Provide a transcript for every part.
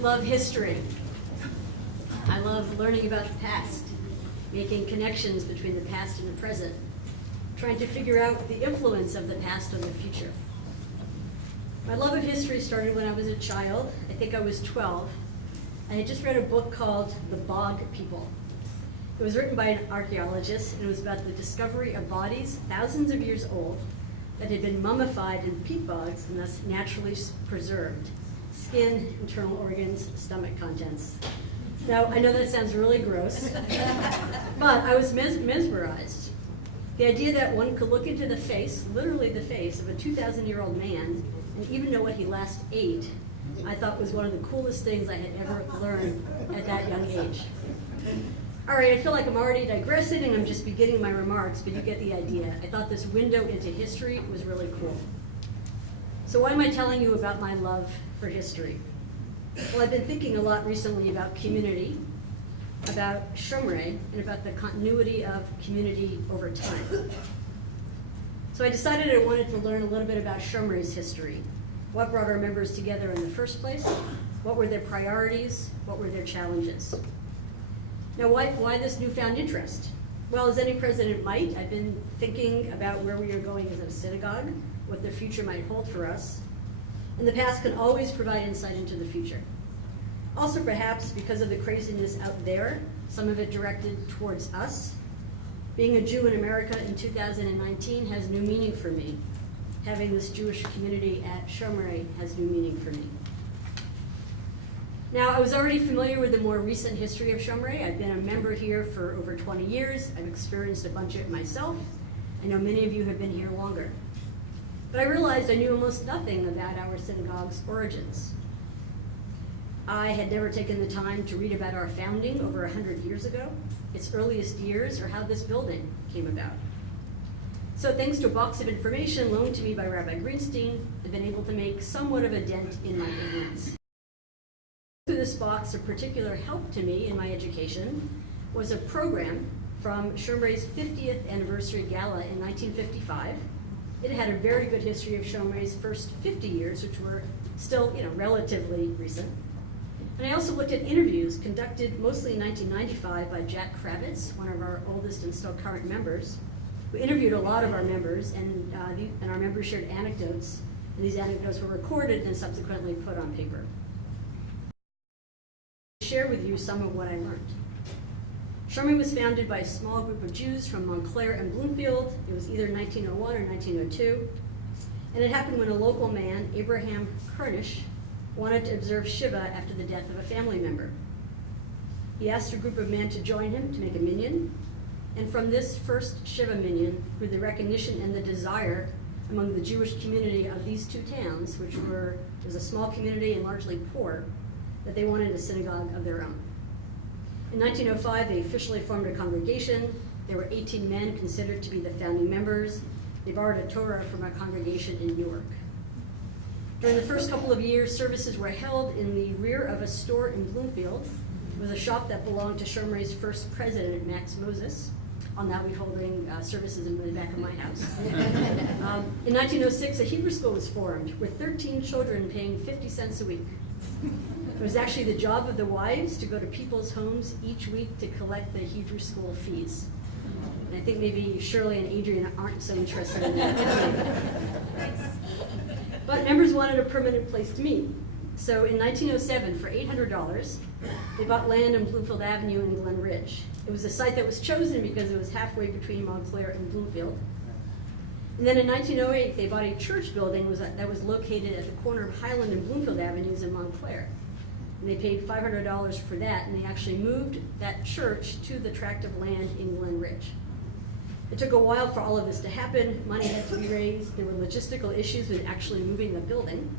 love history. I love learning about the past, making connections between the past and the present, trying to figure out the influence of the past on the future. My love of history started when I was a child. I think I was 12. I had just read a book called The Bog People. It was written by an archaeologist, and it was about the discovery of bodies thousands of years old that had been mummified in peat bogs and thus naturally preserved. Skin, internal organs, stomach contents. Now, I know that sounds really gross, but I was mesmerized. The idea that one could look into the face, literally the face, of a 2,000-year-old man and even know what he last ate, I thought was one of the coolest things I had ever learned at that young age. All right, I feel like I'm already digressing and I'm just beginning my remarks, but you get the idea. I thought this window into history was really cool. So why am I telling you about my love for history? Well, I've been thinking a lot recently about community, about Shomrei, and about the continuity of community over time. So I decided I wanted to learn a little bit about Shomrei's history. What brought our members together in the first place? What were their priorities? What were their challenges? Now, why this newfound interest? Well, as any president might, I've been thinking about where we are going as a synagogue, what the future might hold for us. And the past can always provide insight into the future. Also, perhaps because of the craziness out there, some of it directed towards us. Being a Jew in America in 2019 has new meaning for me. Having this Jewish community at Shomrei has new meaning for me. Now, I was already familiar with the more recent history of Shomrei. I've been a member here for over 20 years. I've experienced a bunch of it myself. I know many of you have been here longer. But I realized I knew almost nothing about our synagogue's origins. I had never taken the time to read about our founding over 100 years ago, its earliest years, or how this building came about. So thanks to a box of information loaned to me by Rabbi Greenstein, I've been able to make somewhat of a dent in my ignorance. Through this box, of particular help to me in my education was a program from Shomrei's 50th anniversary gala in 1955. It had a very good history of Shomrei's first 50 years, which were still, relatively recent. And I also looked at interviews conducted mostly in 1995 by Jack Kravitz, one of our oldest and still current members, who interviewed a lot of our members, and our members shared anecdotes, and these anecdotes were recorded and subsequently put on paper. I'll share with you some of what I learned. Shomrei was founded by a small group of Jews from Montclair and Bloomfield. It was either 1901 or 1902. And it happened when a local man, Abraham Kurnish, wanted to observe Shiva after the death of a family member. He asked a group of men to join him to make a minyan. And from this first Shiva minyan grew the recognition and the desire among the Jewish community of these two towns, which was a small community and largely poor, that they wanted a synagogue of their own. In 1905, they officially formed a congregation. There were 18 men considered to be the founding members. They borrowed a Torah from a congregation in Newark. During the first couple of years, services were held in the rear of a store in Bloomfield. It was a shop that belonged to Shomrei's first president, Max Moses. On that, we're holding services in the back of my house. In 1906, a Hebrew school was formed with 13 children paying 50 cents a week. It was actually the job of the wives to go to people's homes each week to collect the Hebrew school fees. And I think maybe Shirley and Adrian aren't so interested in that. But members wanted a permanent place to meet. So in 1907, for $800, they bought land on Bloomfield Avenue in Glen Ridge. It was a site that was chosen because it was halfway between Montclair and Bloomfield. And then in 1908, they bought a church building that was located at the corner of Highland and Bloomfield Avenues in Montclair. And they paid $500 for that, and they actually moved that church to the tract of land in Glen Ridge. It took a while for all of this to happen. Money had to be raised. There were logistical issues with actually moving the building.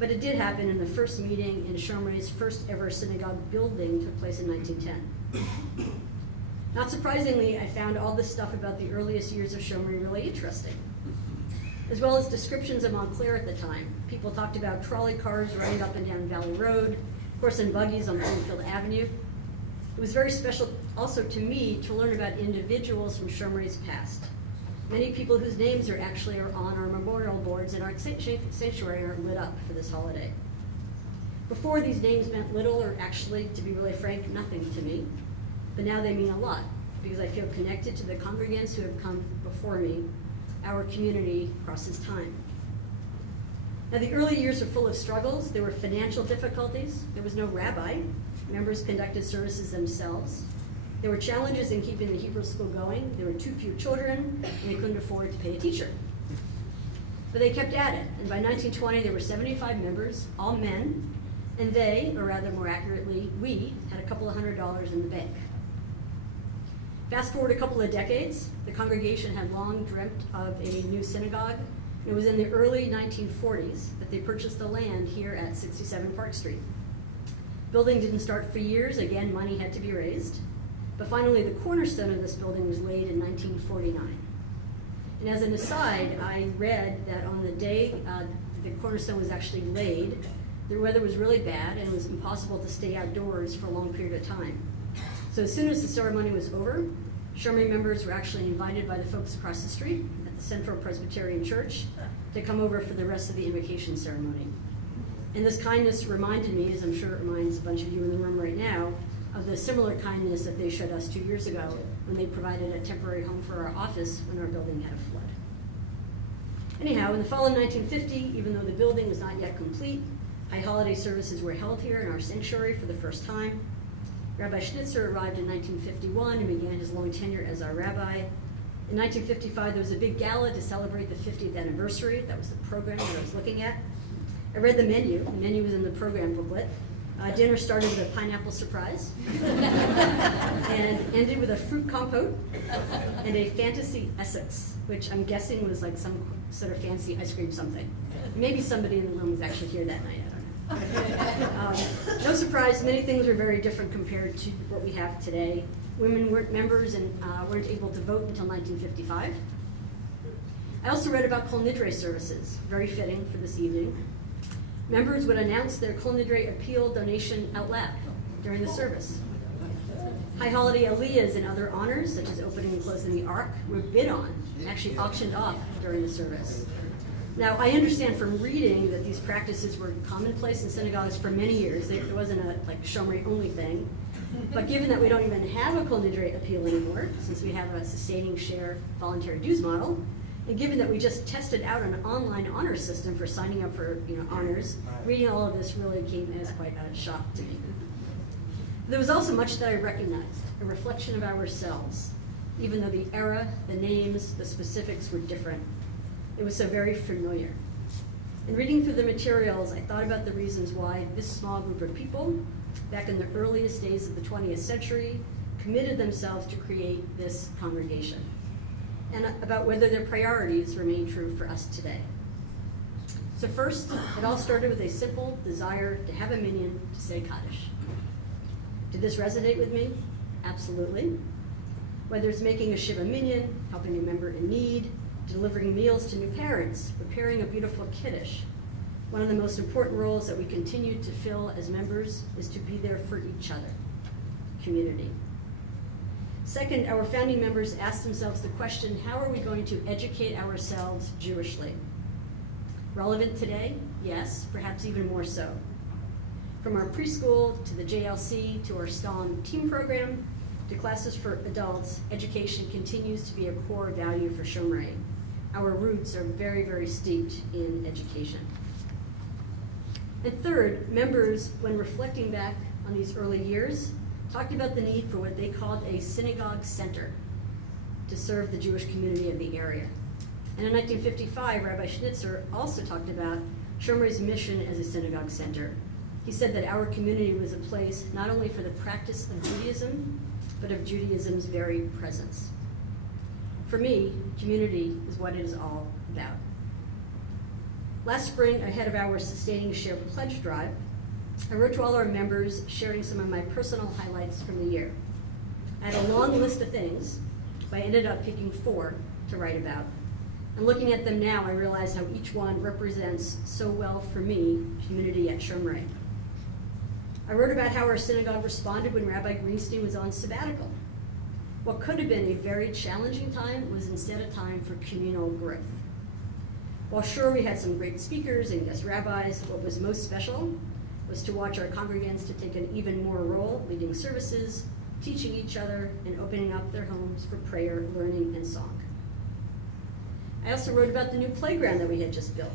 But it did happen, and the first meeting in Shomrei's first ever synagogue building took place in 1910. Not surprisingly, I found all this stuff about the earliest years of Shomrei really interesting, as well as descriptions of Montclair at the time. People talked about trolley cars running up and down Valley Road, horse and buggies on Bloomfield Avenue. It was very special also to me to learn about individuals from Shomrei's past. Many people whose names are on our memorial boards in our sanctuary are lit up for this holiday. Before, these names meant little, or actually, to be really frank, nothing to me. But now they mean a lot, because I feel connected to the congregants who have come before me. Our community crosses time. Now, the early years were full of struggles. There were financial difficulties. There was no rabbi. Members conducted services themselves. There were challenges in keeping the Hebrew school going. There were too few children, and they couldn't afford to pay a teacher. But they kept at it, and by 1920, there were 75 members, all men, and they, or rather more accurately, we, had a couple of $100 in the bank. Fast forward a couple of decades, the congregation had long dreamt of a new synagogue. It was in the early 1940s that they purchased the land here at 67 Park Street. Building didn't start for years. Again, money had to be raised. But finally, the cornerstone of this building was laid in 1949. And as an aside, I read that on the day the cornerstone was actually laid, the weather was really bad and it was impossible to stay outdoors for a long period of time. So as soon as the ceremony was over, Shomrei members were actually invited by the folks across the street at the Central Presbyterian Church to come over for the rest of the invocation ceremony. And this kindness reminded me, as I'm sure it reminds a bunch of you in the room right now, of the similar kindness that they showed us 2 years ago when they provided a temporary home for our office when our building had a flood. Anyhow, in the fall of 1950, even though the building was not yet complete, high holiday services were held here in our sanctuary for the first time. Rabbi Schnitzer arrived in 1951 and began his long tenure as our rabbi. In 1955, there was a big gala to celebrate the 50th anniversary. That was the program that I was looking at. I read the menu. The menu was in the program booklet. Dinner started with a pineapple surprise and ended with a fruit compote and a fantasy Essex, which I'm guessing was like some sort of fancy ice cream something. Maybe somebody in the room was actually here that night. I don't know. No surprise, many things were very different compared to what we have today. Women weren't members and weren't able to vote until 1955. I also read about Kol Nidre services, very fitting for this evening. Members would announce their Kol Nidre appeal donation out loud during the service. High holiday aliyahs and other honors, such as opening and closing the Ark, were bid on and actually auctioned off during the service. Now, I understand from reading that these practices were commonplace in synagogues for many years. It wasn't a like Shomrei only thing. But given that we don't even have a Kol Nidre appeal anymore, since we have a sustaining share voluntary dues model, and given that we just tested out an online honor system for signing up for honors, reading all of this really came as quite a shock to me. There was also much that I recognized, a reflection of ourselves, even though the era, the names, the specifics were different. It was so very familiar. In reading through the materials, I thought about the reasons why this small group of people, back in the earliest days of the 20th century, committed themselves to create this congregation, and about whether their priorities remain true for us today. So first, it all started with a simple desire to have a minyan to say Kaddish. Did this resonate with me? Absolutely. Whether it's making a Shiva minyan, helping a member in need, delivering meals to new parents, preparing a beautiful Kiddush, one of the most important roles that we continue to fill as members is to be there for each other, community. Second, our founding members asked themselves the question, how are we going to educate ourselves Jewishly? Relevant today? Yes, perhaps even more so. From our preschool to the JLC to our STOM team program to classes for adults, education continues to be a core value for Shomrei. Our roots are very, very steeped in education. And third, members, when reflecting back on these early years, talked about the need for what they called a synagogue center to serve the Jewish community of the area. And in 1955, Rabbi Schnitzer also talked about Shomrei's mission as a synagogue center. He said that our community was a place not only for the practice of Judaism, but of Judaism's very presence. For me, community is what it is all about. Last spring, ahead of our Sustaining Share Pledge Drive, I wrote to all our members, sharing some of my personal highlights from the year. I had a long list of things, but I ended up picking 4 to write about. And looking at them now, I realize how each one represents so well for me, community at Shomrei. I wrote about how our synagogue responded when Rabbi Greenstein was on sabbatical. What could have been a very challenging time was instead a time for communal growth. While sure we had some great speakers and guest rabbis, what was most special was to watch our congregants to take an even more role leading services, teaching each other, and opening up their homes for prayer, learning, and song. I also wrote about the new playground that we had just built.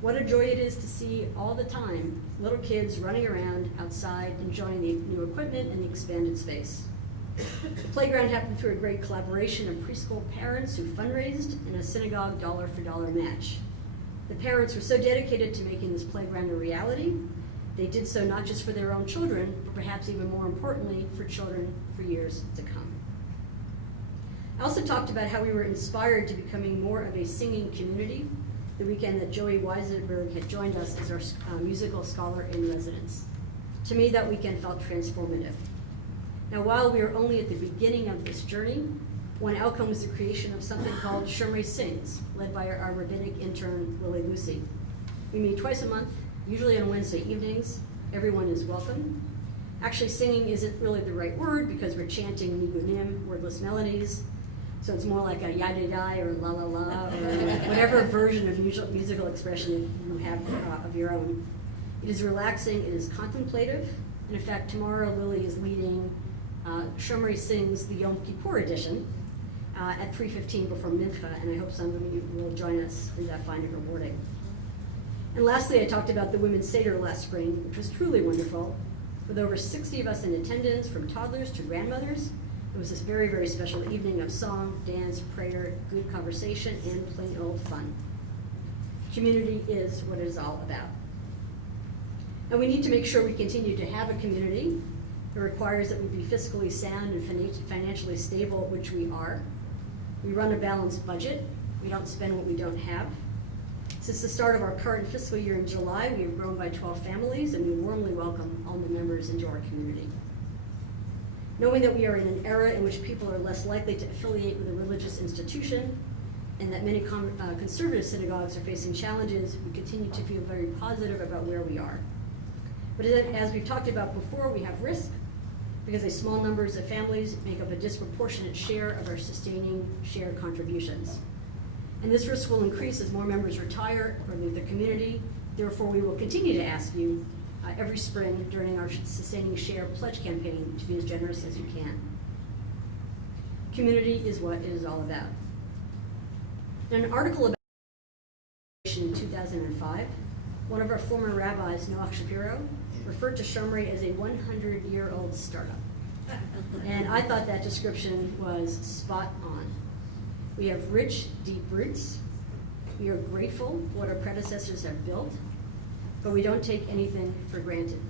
What a joy it is to see all the time little kids running around outside enjoying the new equipment and the expanded space. The playground happened through a great collaboration of preschool parents who fundraised and a synagogue dollar-for-dollar match. The parents were so dedicated to making this playground a reality. They did so not just for their own children, but perhaps even more importantly, for children for years to come. I also talked about how we were inspired to becoming more of a singing community the weekend that Joey Weisenberg had joined us as our musical scholar in residence. To me, that weekend felt transformative. Now, while we are only at the beginning of this journey, one outcome was the creation of something called Shomrei Sings, led by our rabbinic intern, Lily Lucy. We meet twice a month, usually on Wednesday evenings. Everyone is welcome. Actually, singing isn't really the right word because we're chanting nigunim, wordless melodies. So it's more like a yada-yada or la-la-la or whatever version of musical expression you have of your own. It is relaxing, it is contemplative. And in fact, tomorrow Lily is leading Shomrei Sings, the Yom Kippur edition, at 3:15 before Mincha, and I hope some of you will join us in that fine and rewarding. And lastly, I talked about the Women's Seder last spring, which was truly wonderful. With over 60 of us in attendance, from toddlers to grandmothers, it was this very, very special evening of song, dance, prayer, good conversation, and plain old fun. Community is what it is all about. And we need to make sure we continue to have a community. It requires that we be fiscally sound and financially stable, which we are. We run a balanced budget. We don't spend what we don't have. Since the start of our current fiscal year in July, we have grown by 12 families, and we warmly welcome all new members into our community. Knowing that we are in an era in which people are less likely to affiliate with a religious institution, and that many conservative synagogues are facing challenges, we continue to feel very positive about where we are. But as we've talked about before, we have risk, because a small numbers of families make up a disproportionate share of our sustaining shared contributions. And this risk will increase as more members retire or leave the community. Therefore, we will continue to ask you every spring during our Sustaining Share Pledge campaign to be as generous as you can. Community is what it is all about. In an article about in 2005, one of our former rabbis, Noach Shapiro, referred to Shomrei as a 100-year-old startup. And I thought that description was spot on. We have rich, deep roots. We are grateful for what our predecessors have built, but we don't take anything for granted.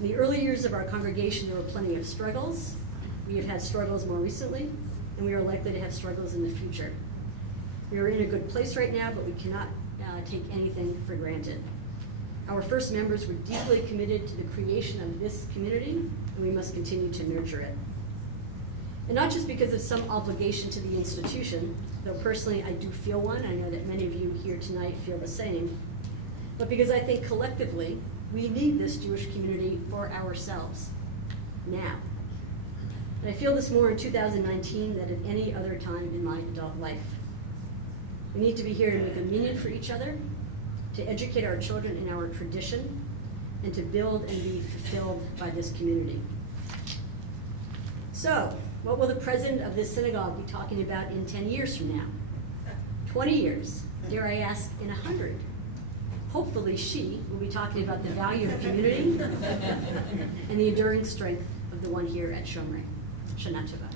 In the early years of our congregation, there were plenty of struggles. We have had struggles more recently, and we are likely to have struggles in the future. We are in a good place right now, but we cannot take anything for granted. Our first members were deeply committed to the creation of this community, and we must continue to nurture it. And not just because of some obligation to the institution, though personally I do feel one, I know that many of you here tonight feel the same, but because I think collectively we need this Jewish community for ourselves, now. And I feel this more in 2019 than at any other time in my adult life. We need to be here to make a meaning for each other, to educate our children in our tradition, and to build and be fulfilled by this community. So, what will the president of this synagogue be talking about in 10 years from now? 20 years, dare I ask, in 100? Hopefully she will be talking about the value of community and the enduring strength of the one here at Shomrei. Shana Tova.